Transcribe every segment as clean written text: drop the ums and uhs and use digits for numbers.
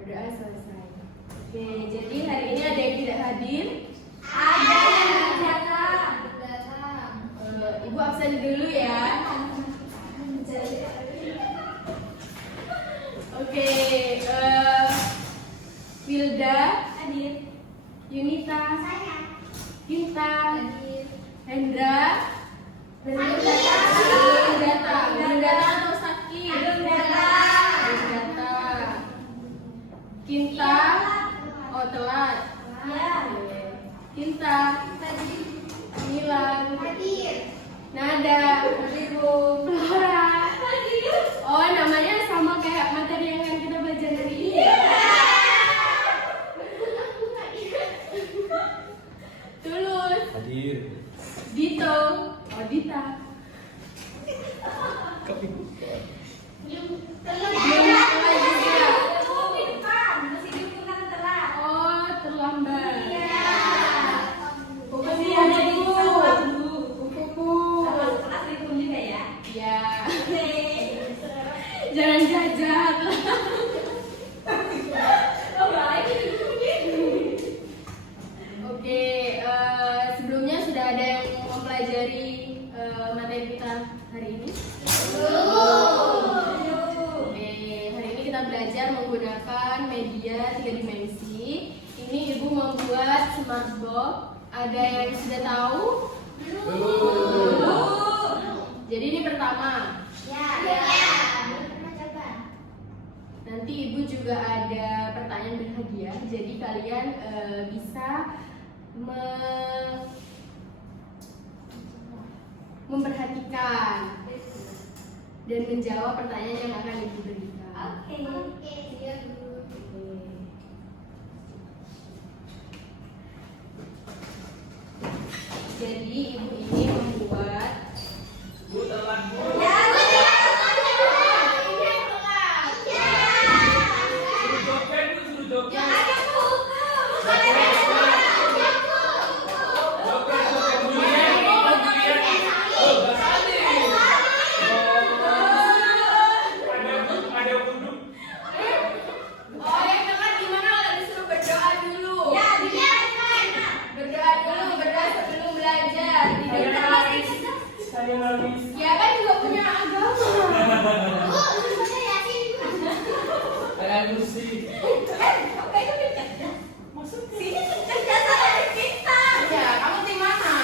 Berdoa selesai. Oke, jadi hari ini ada yang tidak hadir? Ada yang datang. Ibu absen dulu ya. Oke, Wilda Hadir. Yunita, Saya. Kinta, Hadir. Hendra, Hadir. belum datang atau sakit? Belum datang. Belum datang. Kinta, oh telat. Ya. Oke. Kinta, Hadir. Milan, Hadir. Nada, Flora. Oh, namanya sama kayak materi yang akan kita belajar hari ini. Tulus, Hadir. Dito, oh Dita. Belum mulai juga. Oh, terlambat. Kuku. Ya. Jangan jajan. Oke, sebelumnya sudah ada yang mempelajari materi kita hari ini? Oke, hari ini kita belajar menggunakan media 3 dimensi. Ini Ibu membuat smart box. Ada yang sudah tahu? Jadi ini pertama. Nanti Ibu juga ada pertanyaan berhadiah. Jadi kalian bisa memperhatikan dan menjawab pertanyaan yang akan Ibu berikan. Jadi Ibu ini membuat ya kan juga punya agama. Ya, kamu di mana?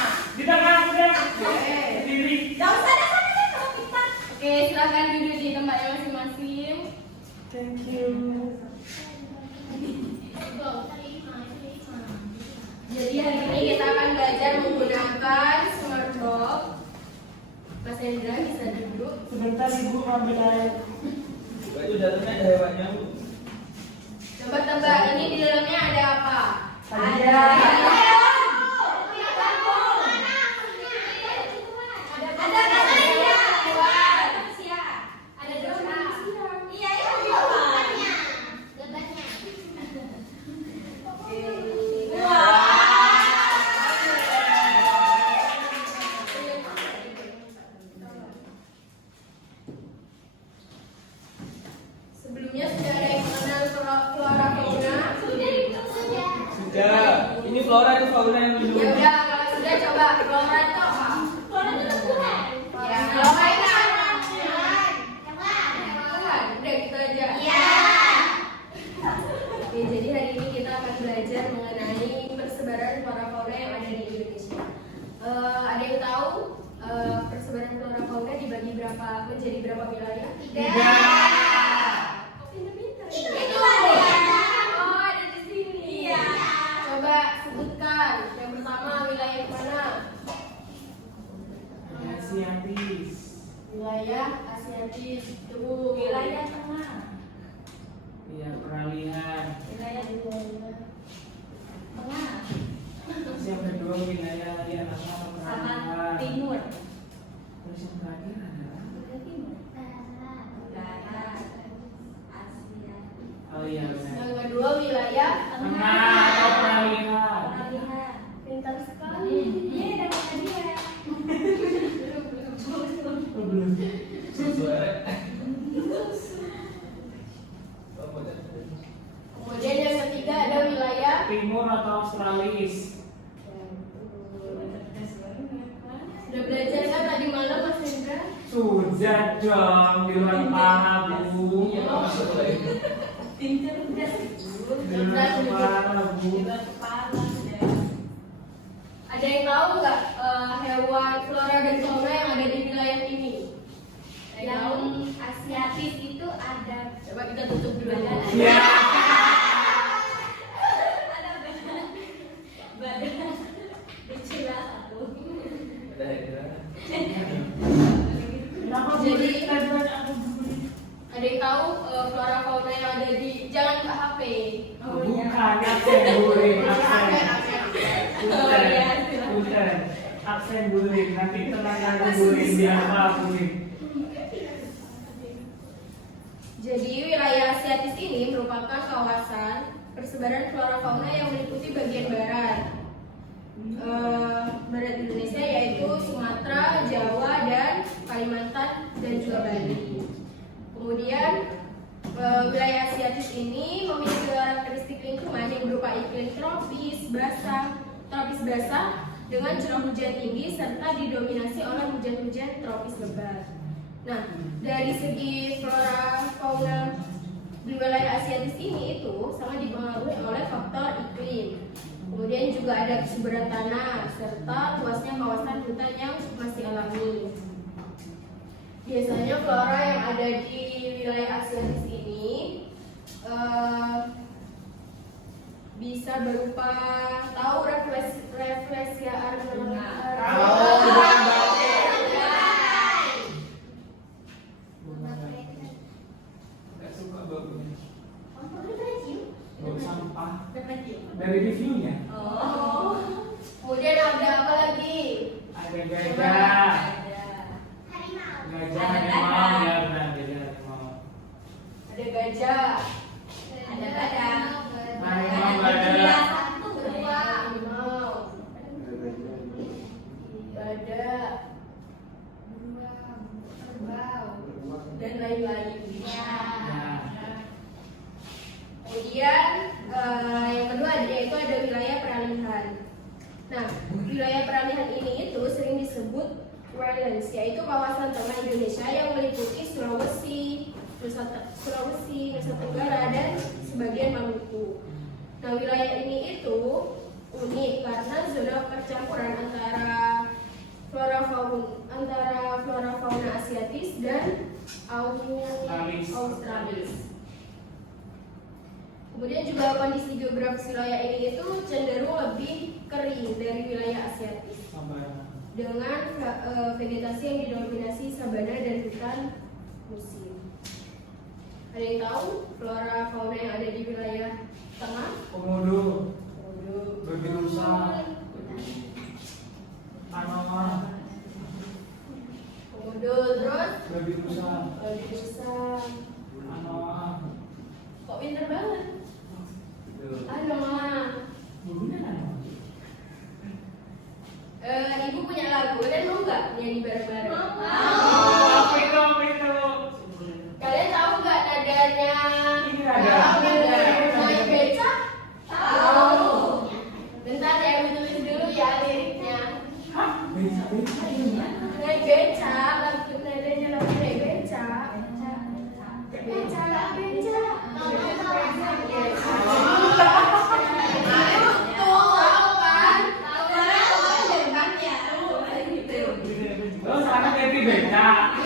Oke, silakan duduk di tempatnya masing-masing. Thank you. Jadi hari ini kita akan belajar menggunakan smart box. Mas Hendra bisa duduk. Sebentar Ibu ambil air. Baju dalamnya ada hewannya, Bu. Coba tebak, ini di dalamnya ada apa? Sebelumnya sudah ada yang mengenal flora fauna? Sudah. Ini flora itu fauna yang minum. Ya udah, kalau sudah coba flora itu apa? Ya, flora itu apa? Hewan. Udah gitu aja. Oke, jadi hari ini kita akan belajar mengenai persebaran flora fauna yang ada di Indonesia. Ada yang tahu persebaran flora fauna dibagi menjadi berapa wilayah? Oh, ada di sini. Coba sebutkan. Yang pertama wilayah mana? Asiatis. Wilayah Asiatis. Tuh. Wilayah tengah. Iya, peralihan. Wilayah tengah. Terus yang kedua wilayah yang sama Sama peralihan. timur. Terus yang terakhir adalah Asia. oh iya benar. Yang kedua wilayah Tengah atau peralihan. pintar sekali. Iya, dapat dia. Oh, belum. Suara. Timur atau Australis? Udah belajar kan tadi malam Mas Hendra? Sudah dong, di luar kepala Bu. Iya, masuk lagi. Tim cerdas. Di luar kepala Bu. Ada yang tahu nggak hewan flora dan fauna yang ada di wilayah ini? Yang Asiatis itu ada. Coba kita tutup dulu ya. Ya. Ada badan bercela satu. Ada Hendra. Kenapa Jadi, Bu? ada yang tahu flora fauna yang ada di jangan ke HP. Bukan absen bullying, absen. Bukan absen bullying. Nanti tenang ada bullying di apa bullying. Jadi wilayah Asiatis ini merupakan kawasan persebaran flora fauna yang meliputi bagian barat Indonesia yaitu Sumatera, Jawa, dan Kalimantan dan juga Bali. Kemudian wilayah Asiatis ini memiliki karakteristik lingkungan yang berupa iklim tropis basah dengan curah hujan tinggi serta didominasi oleh hujan-hujan tropis lebat. Nah, dari segi flora fauna di wilayah Asiatis ini itu sangat dipengaruhi oleh faktor iklim. Kemudian juga ada kesuburan tanah serta luasnya kawasan hutan yang masih alami. Biasanya flora yang ada di wilayah Asiatis ini bisa berupa tahu refleksi Gak suka bagus. Bau sampah. Dari reviewnya Oh. Kemudian ada apa lagi? ada gajah. Gajah harimau ya benar gajah harimau. Ada gajah. Ada badan. Harimau nggak ada. Satu dua. Harimau. Ada dan lain-lain. Nah, Kemudian yang kedua yaitu ada wilayah peralihan. Nah, wilayah peralihan ini itu sering disebut Wetlands, yaitu kawasan tengah Indonesia yang meliputi Sulawesi, Nusa Tenggara, dan sebagian Maluku. Nah, wilayah ini itu unik karena zona percampuran antara flora fauna Asiatis dan Australis. Kemudian juga kondisi geografis wilayah ini itu cenderung lebih kering dari wilayah Asiatis dengan vegetasi yang didominasi sabana dan hutan musim. Ada yang tahu flora fauna yang ada di wilayah tengah? komodo, babi rusa, anoa, Komodo, terus babi rusa, anoa. kok pinter banget? Anoa. Bulunya anoa. Ibu punya lagu dan mau nggak nyanyi bareng-bareng? Apa itu? Kalian tahu nggak nadanya? Ini nada. Tahu nada naik beca? Tahu. Bentar ya, aku tulis dulu ya liriknya. Hah? Beca ini? Naik beca, lagu nadanya lagu naik beca. Beca, beca. Oh, sekarang ganti beca. Oh,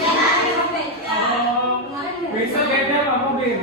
besok beda apa mobil?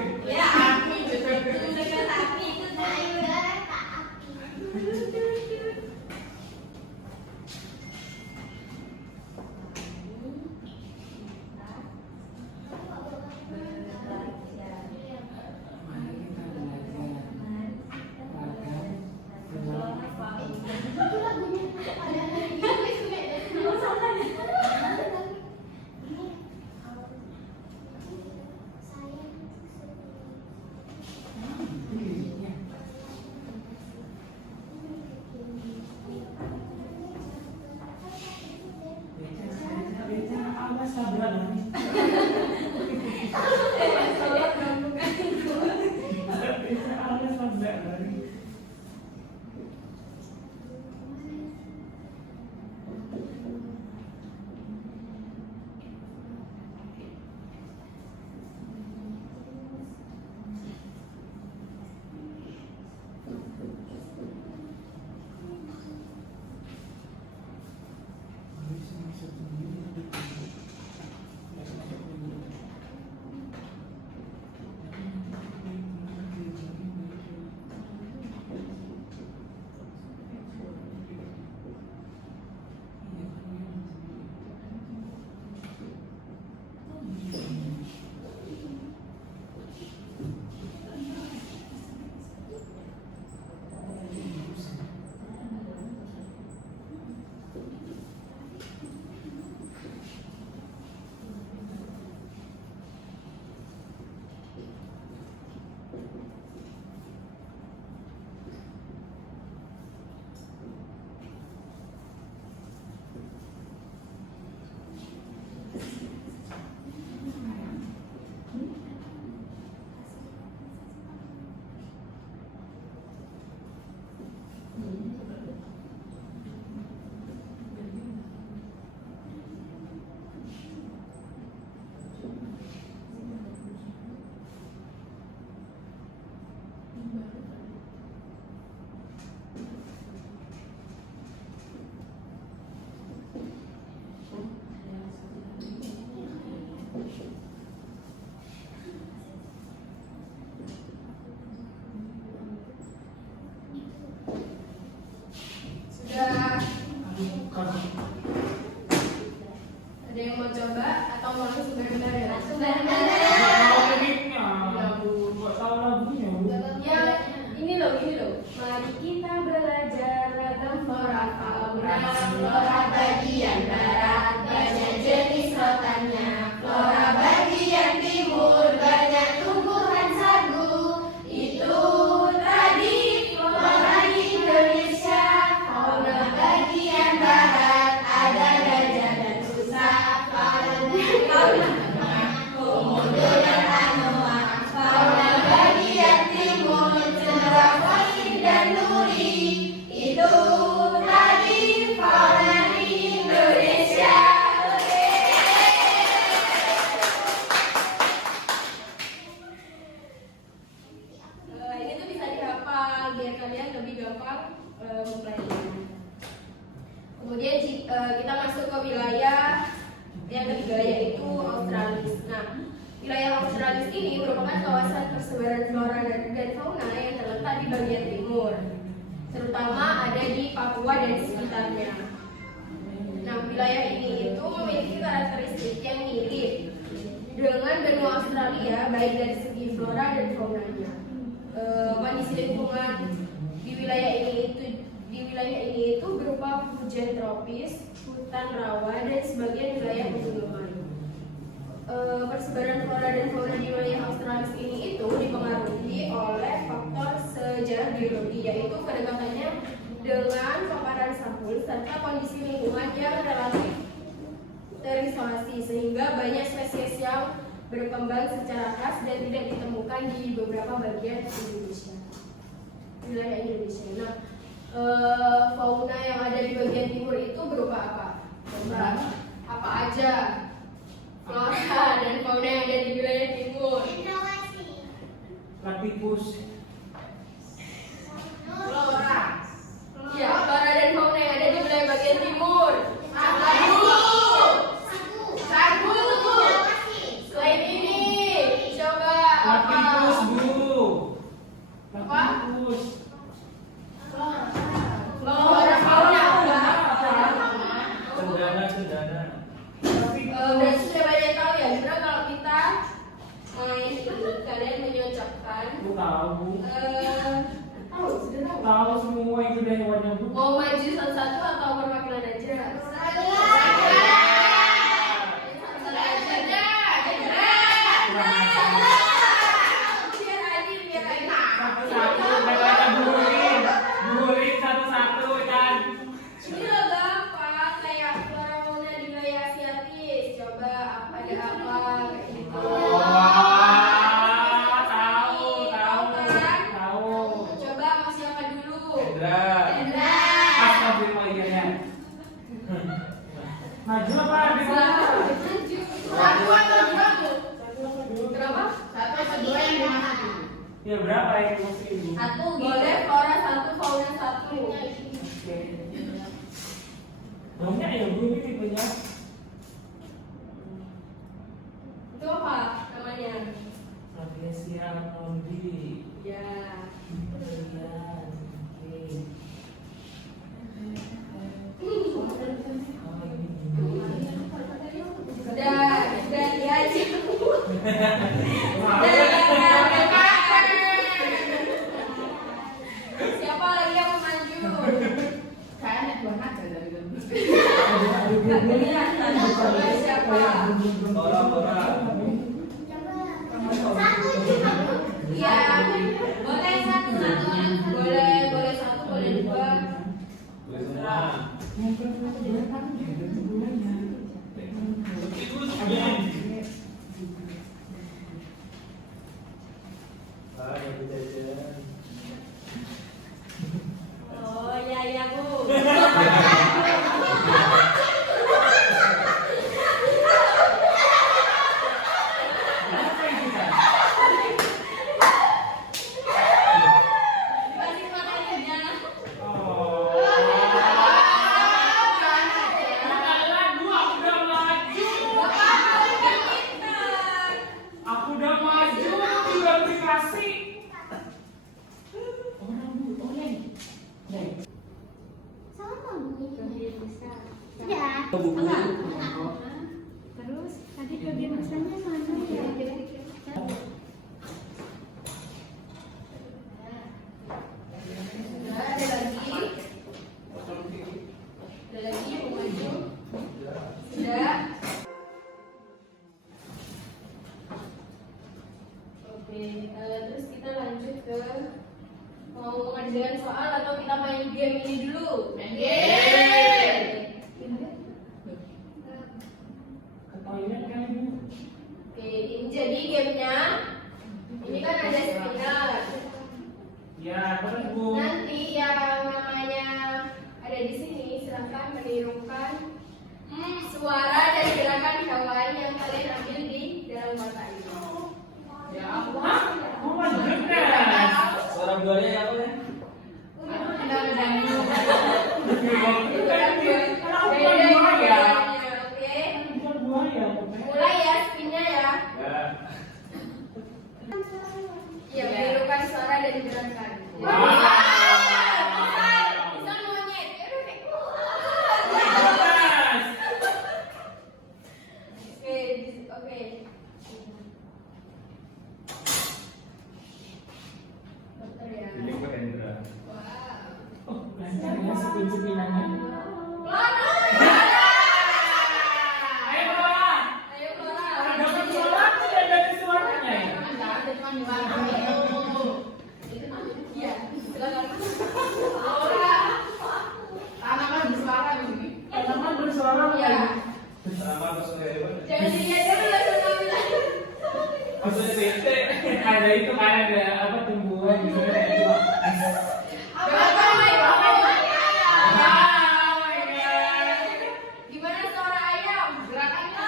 gampang mempelajarinya. Kemudian kita masuk ke wilayah yang ketiga, yaitu Australis. Nah, wilayah Australis ini merupakan kawasan persebaran flora dan fauna yang terletak di bagian timur, terutama ada di Papua dan sekitarnya. Nah, wilayah ini itu memiliki karakteristik yang mirip dengan benua Australia, baik dari segi flora dan faunanya. Kondisi lingkungan di wilayah ini itu berupa hujan tropis, hutan rawa, dan sebagian wilayah pegunungan. Persebaran flora dan fauna di wilayah Australis ini itu dipengaruhi oleh faktor sejarah biologi, yaitu kedekatannya dengan paparan sampul serta kondisi lingkungan yang relatif terisolasi, sehingga banyak spesies yang berkembang secara khas dan tidak ditemukan di beberapa bagian wilayah Indonesia. Nah, fauna yang ada di bagian timur itu berupa apa? Apa aja flora dan fauna yang ada di wilayah timur? Platypus. Flora. Ya, flora dan fauna yang ada di wilayah bagian timur. Sagu. Selain ini, coba Platypus, apa? Bu. Platypus. Flora fauna apa? Cendana. Berarti sudah banyak tahu ya, gimana kalau kita main ini, kalian menyocokkan Bu tahu, Bu. tahu, sudah tahu. Tahu semua itu dari hewannya, Bu. Mau maju satu-satu atau perwakilan aja? Biar adil. Satu-satu, katanya burin satu-satu kan. Ini loh gampang, kayak flora fauna di wilayah asiatis. Coba ada apa kayak gitu. Tahu. Coba sama siapa dulu? Hendra. Astagfirullahaladzim. Maju apa? Satu atau dua tuh? Berapa? Ya berapa yang mesti Bu? Satu, boleh flora satu, fauna satu. Oke. Banyak ya Bu ini tipenya. Itu apa namanya? Rafflesia Mondi. Ya. Udah dia aja. Siapa lagi yang mau maju? Siapa? Flora. Iya, boleh satu. Boleh satu, boleh dua. Boleh semua. Oh iya Bu. Dikasih makanannya. Aku udah maju, udah dikasih. Terus tadi bagian besarnya mana ya? Ada lagi yang mau maju? Sudah. Oke, terus kita lanjut ke mau mengerjakan soal atau kita main game ini dulu? Main game. Ke toilet kali Bu. Oke, ini jadi gamenya. Ini kan ada spinner. Ya, terus Bu. Nanti yang namanya ada di sini silahkan menirukan suara dan gerakan hewan yang kalian ambil di dalam kotak ini. Ya ampun. Oh my goodness. Suara buahnya apa ya? Misal monyet. Oke. Dokter ya. Ini buat Hendra. Wow. Oh, lancar ya sepin-sepinannya. Flora. Ayo Flora. Ayo Flora. Dapat Flora sudah dari suaranya ya. Iya. Silakan. Flora. Tanaman bersuara Iya. Sama terus kayak mana? Jangan dilihat dulu langsung ambil aja. maksudnya bete ada itu kan ada apa tumbuhan gitu kan ada cuma Gimana suara ayam? Gerakannya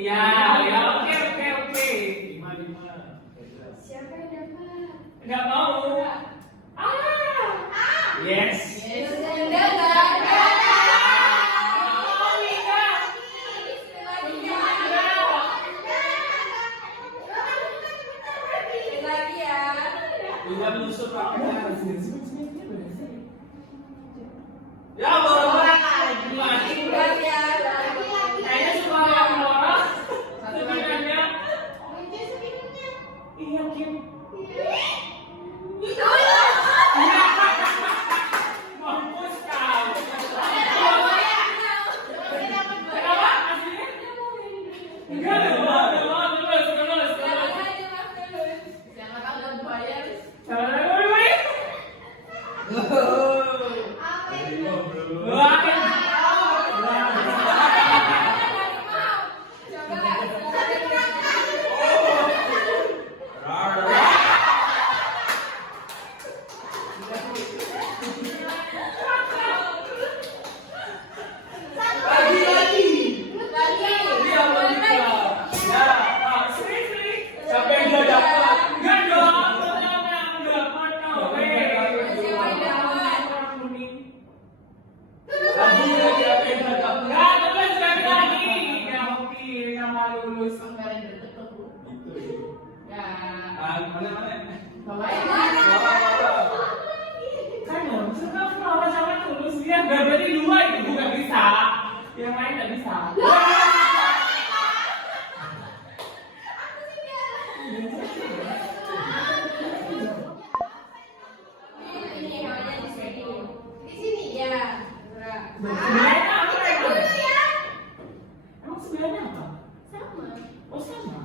ya ya oke lima Siapa yang dapat? nggak mau yes Bukan lusuk ya orang lagi kayaknya cuma yang orang sebenarnya iya Kim mampus kau kenapa aslinya enggak lulus kan suka Flora sama Tulus dia berarti dua itu nggak bisa yang lain nggak bisa sebenarnya apa ya emang sebenarnya apa oh sama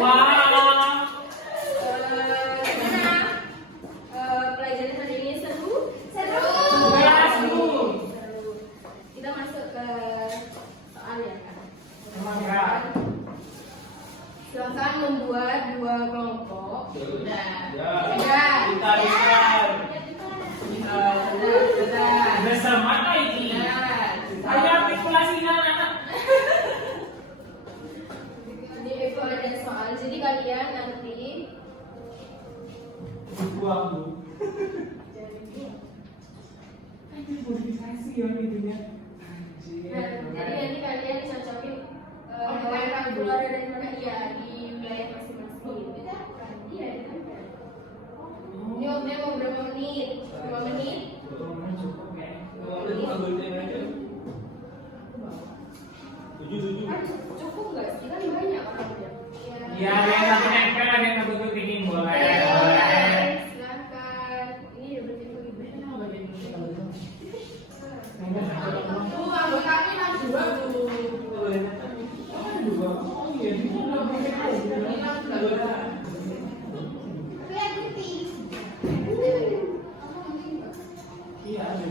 wow Pelajaran hari ini seru? Kita masuk ke soal ya kan? emang ya Silakan membuat dua kelompok. bisa mana ini ada artikulasinya anak Ini Eko ada soal. Jadi kalian nanti buang bu anjir modifikasi ya itunya jadi nanti kalian dicocokin keluar dari mana ya di wilayah masing-masing. Iya, ini waktunya mau berapa menit? 5 menit? cukup ya Cukup nggak sih? Kan banyak orangnya. ya ada yang satu nempel ada yang satu tutupin boleh Silakan. Ini udah berarti gimana? iya ada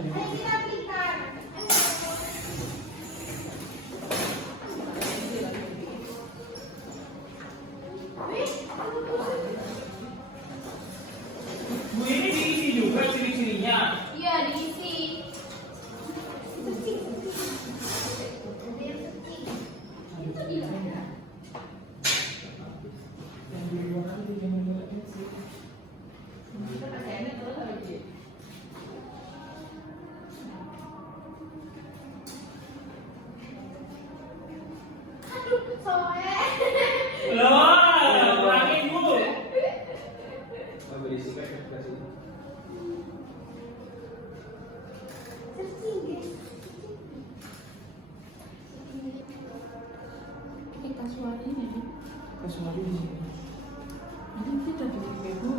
Loh, ulangi Bu. Mau berisi kayak kasih. Kita suari ini. Kesuali di sini. Ini kita bikin bego.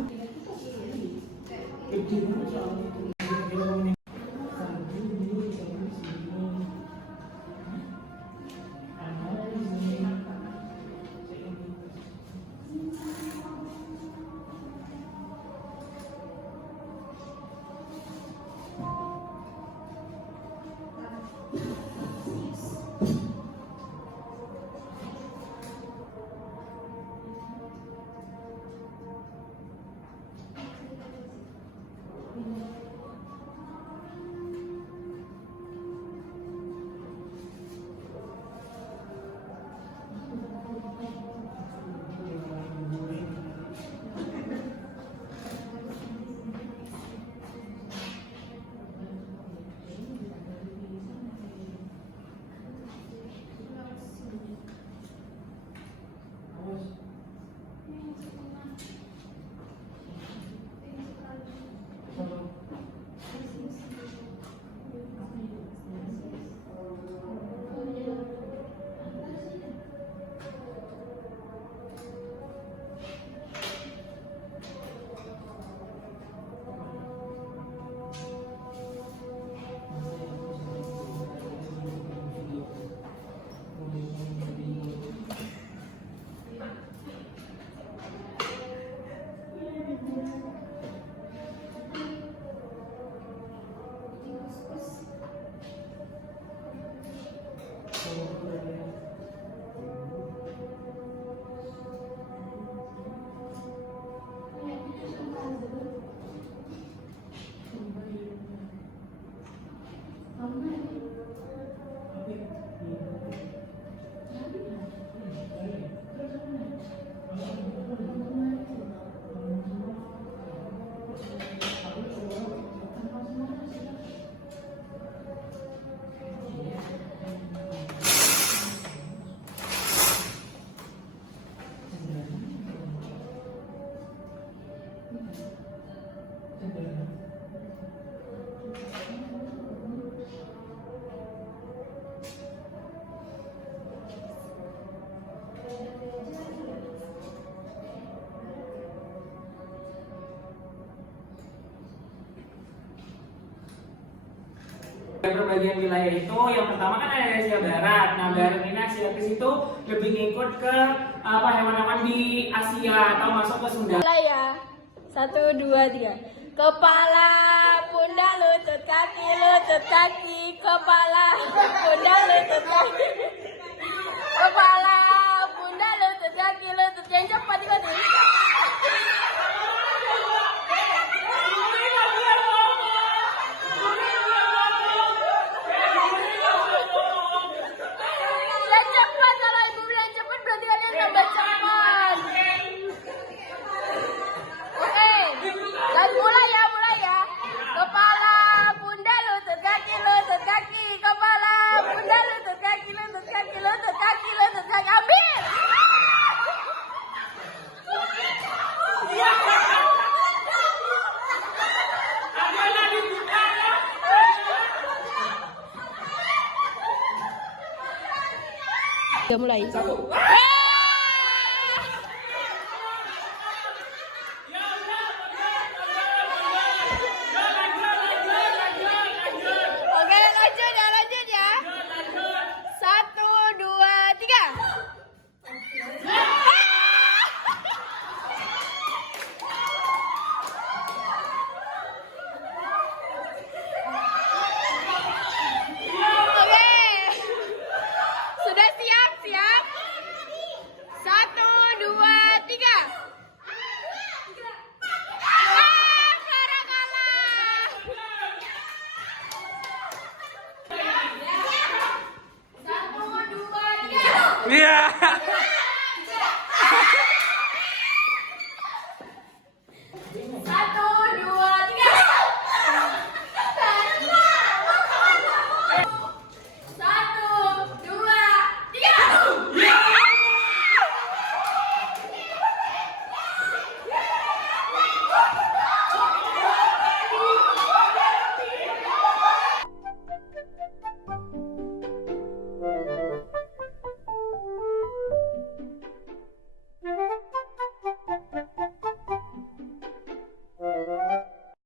Kecil soalnya itu. Perbagian wilayah itu yang pertama kan ada Asia Barat. Nah, Barat ini Asia itu lebih ngikut ke hewan-hewan di Asia atau masuk ke Sunda. Mulai ya. 1, 2, 3. Kepala, pundak, lutut, kaki, kepala, pundak, lutut, kaki. Kepala, pundak, lutut, kaki, lutut. Yang cepat itu. Yang cepat, kalau ibu bilang cepat berarti kalian tambah cepat. Oke, dan mulai ya. Kepala, pundak, lutut, kaki, kepala, pundak, lutut, kaki, lutut, kaki. Ambil. Udah mulai. Oke, lanjut ya. 1, 2, 3. Oke. Sudah siap? 1, 2, 3. Clara kalah. 1, 2, 3. Iya.